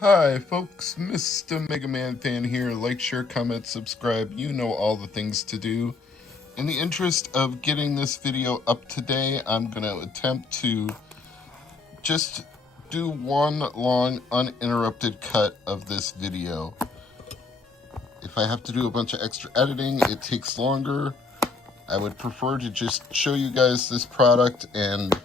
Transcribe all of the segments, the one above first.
Hi folks, Mr. MegaManFan here. Like, share, comment, subscribe. You know all the things to do. In the interest of getting this video up today, I'm going to attempt to just do one long uninterrupted cut of this video. If I have to do a bunch of extra editing, it takes longer. I would prefer to just show you guys this product and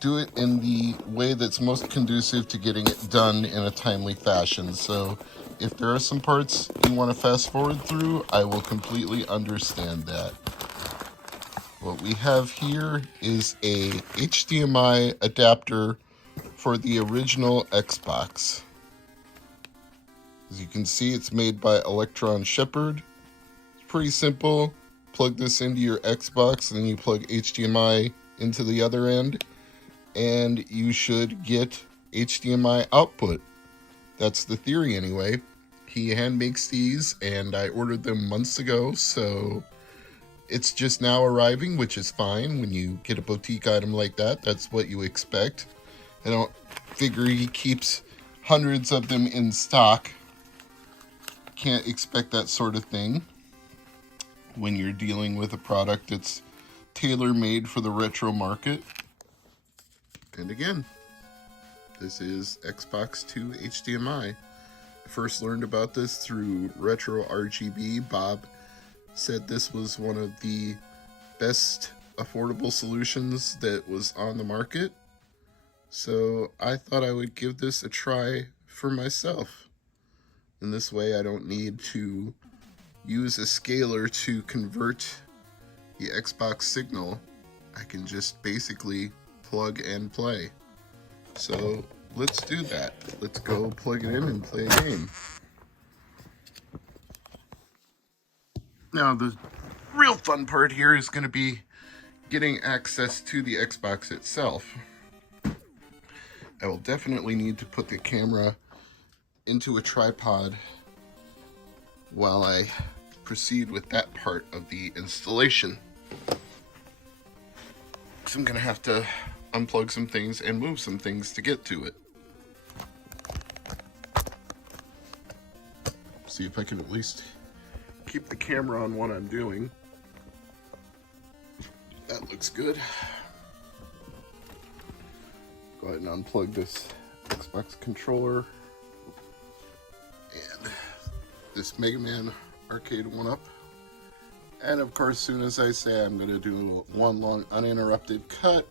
do it in the way that's most conducive to getting it done in a timely fashion. So if there are some parts you want to fast forward through, I will completely understand that. What we have here is a HDMI adapter for the original Xbox. As you can see, it's made by Electron. It's pretty simple. Plug this into your Xbox, and then you plug HDMI into the other end, and you should get HDMI output. That's the theory anyway. He hand makes these, and I ordered them months ago, so it's just now arriving, which is fine. When you get a boutique item like that, that's what you expect. I don't figure he keeps hundreds of them in stock. Can't expect that sort of thing when you're dealing with a product that's tailor-made for the retro market. And again, this is Xbox2 HDMI. I first learned about this through Retro RGB. Bob said this was one of the best affordable solutions that was on the market. So I thought I would give this a try for myself. In this way, I don't need to use a scaler to convert the Xbox signal. I can just basically plug and play. So let's do that. Let's go plug it in and play a game. Now the real fun part here is going to be getting access to the Xbox itself. I will definitely need to put the camera into a tripod while I proceed with that part of the installation. Because I'm going to have to unplug some things and move some things to get to it. See if I can at least keep the camera on what I'm doing. That looks good. Go ahead and unplug this Xbox controller and this MegaMan arcade 1-up. And of course, as soon as I say I'm going to do one long uninterrupted cut,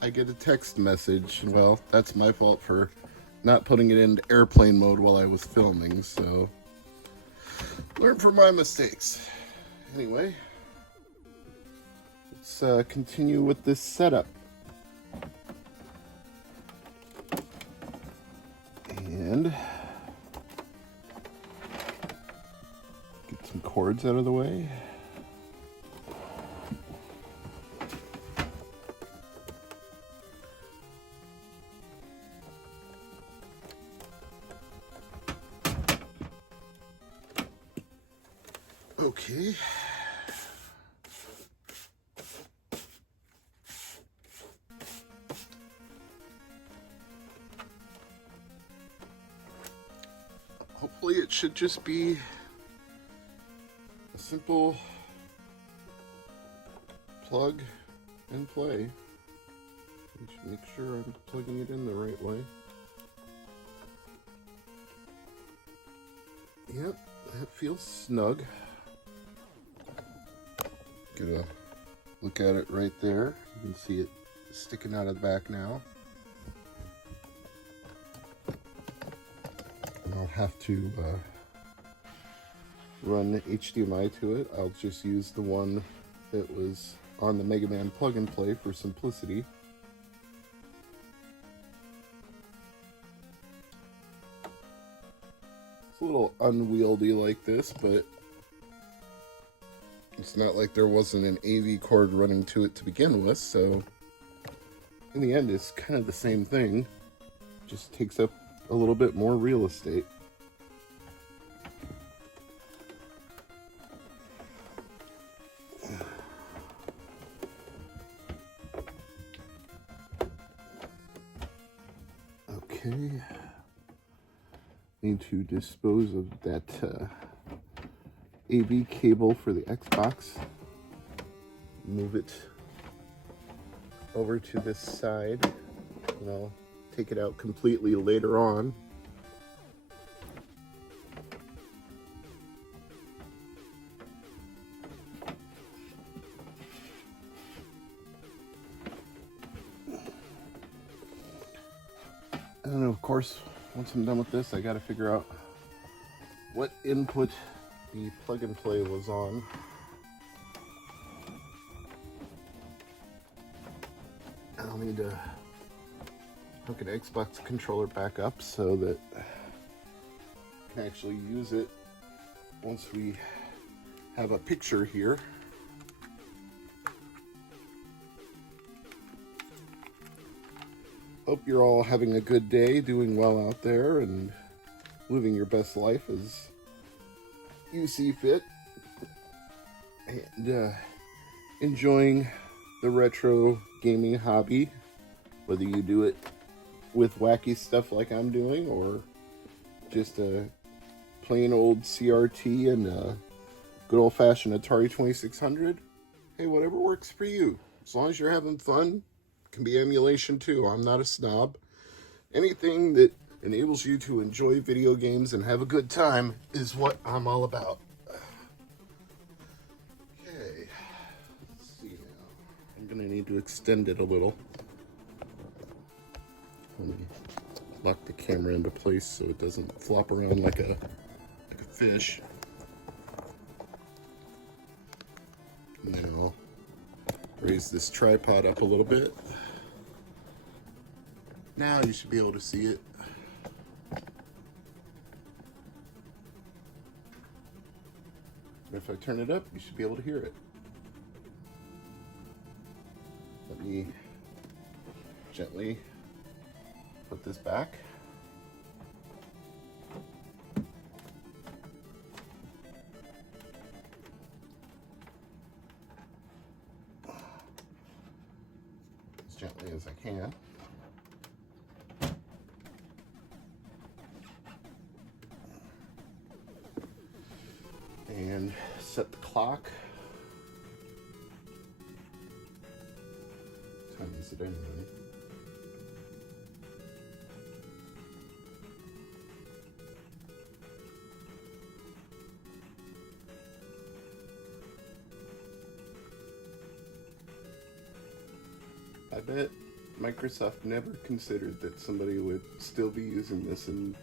I get a text message. Well, that's my fault for not putting it into airplane mode while I was filming, so learn from my mistakes. Anyway, let's continue with this setup. And get some cords out of the way. Okay. Hopefully it should just be a simple plug and play. I should make sure I'm plugging it in the right way. Yep, that feels snug. Get a look at it right there. You can see it sticking out of the back now. And I'll have to run HDMI to it. I'll just use the one that was on the MegaMan plug and play for simplicity. It's a little unwieldy like this, but it's not like there wasn't an AV cord running to it to begin with, so in the end it's kind of the same thing, just takes up a little bit more real estate. Okay, Need to dispose of that AV cable for the Xbox. Move it over to this side, and I'll take it out completely later on. And of course, once I'm done with this, I got to figure out what input the plug and play was on. I'll need to hook an Xbox controller back up so that I can actually use it once we have a picture here. Hope you're all having a good day, doing well out there, and living your best life as you see fit, and enjoying the retro gaming hobby, whether you do it with wacky stuff like I'm doing, or just a plain old CRT and a good old-fashioned Atari 2600. Hey, whatever works for you. As long as you're having fun, it can be emulation too. I'm not a snob. Anything that enables you to enjoy video games and have a good time is what I'm all about. Okay, let's see now. I'm gonna need to extend it a little. Let me lock the camera into place so it doesn't flop around like a fish. Now, raise this tripod up a little bit. Now you should be able to see it. If I turn it up, you should be able to hear it. Let me gently put this back. As gently as I can. And set the clock. What time is it anyway? I bet Microsoft never considered that somebody would still be using this in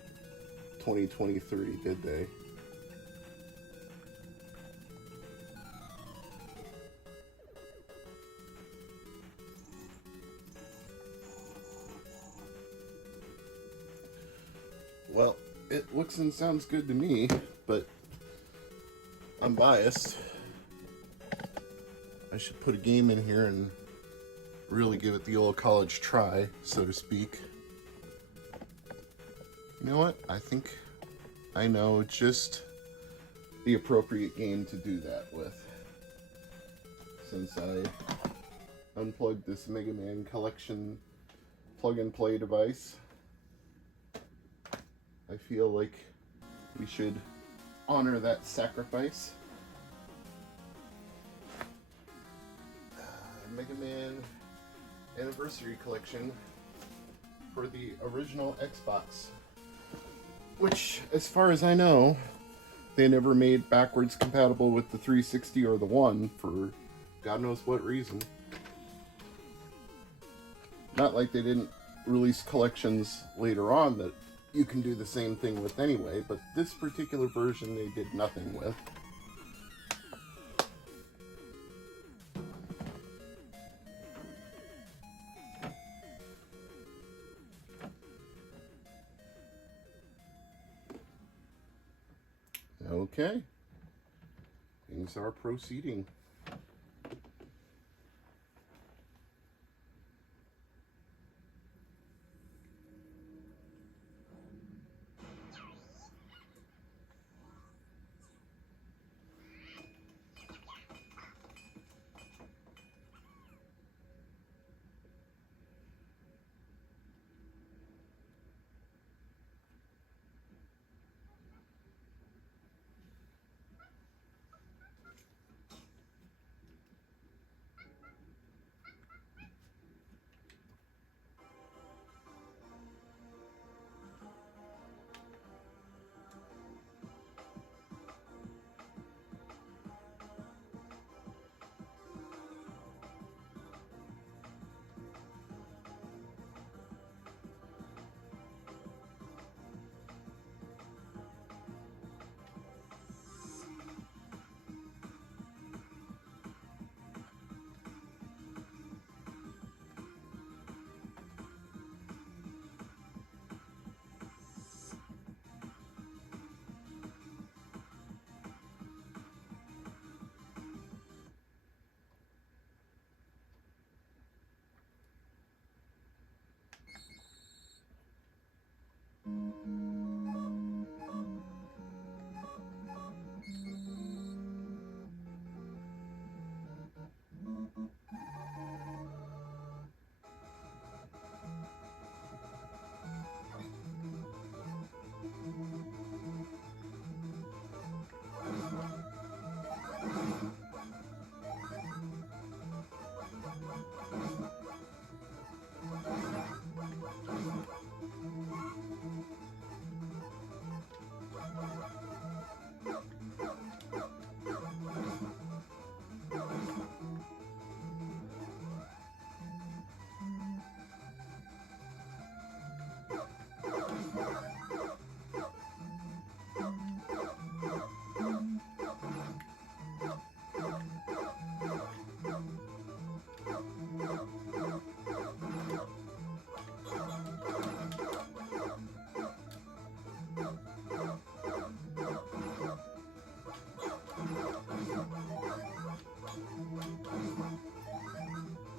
2023, did they? Well, it looks and sounds good to me, but I'm biased. I should put a game in here and really give it the old college try, so to speak. You know what? I think I know just the appropriate game to do that with. Since I unplugged this Mega Man collection plug and play device, I feel like we should honor that sacrifice. Mega Man Anniversary Collection for the original Xbox, which, as far as I know, they never made backwards compatible with the 360 or the One for God knows what reason. Not like they didn't release collections later on that you can do the same thing with anyway, but this particular version they did nothing with. Okay, things are proceeding.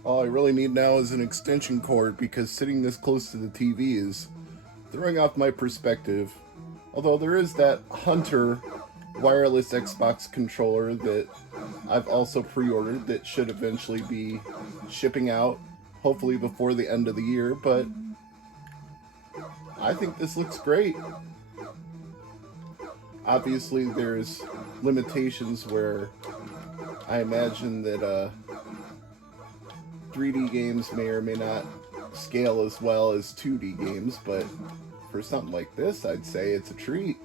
All I really need now is an extension cord because sitting this close to the TV is throwing off my perspective. Although there is that Hunter wireless Xbox controller that I've also pre-ordered that should eventually be shipping out, hopefully before the end of the year, but I think this looks great. Obviously there's limitations where I imagine that 3D games may or may not scale as well as 2D games, but for something like this, I'd say it's a treat.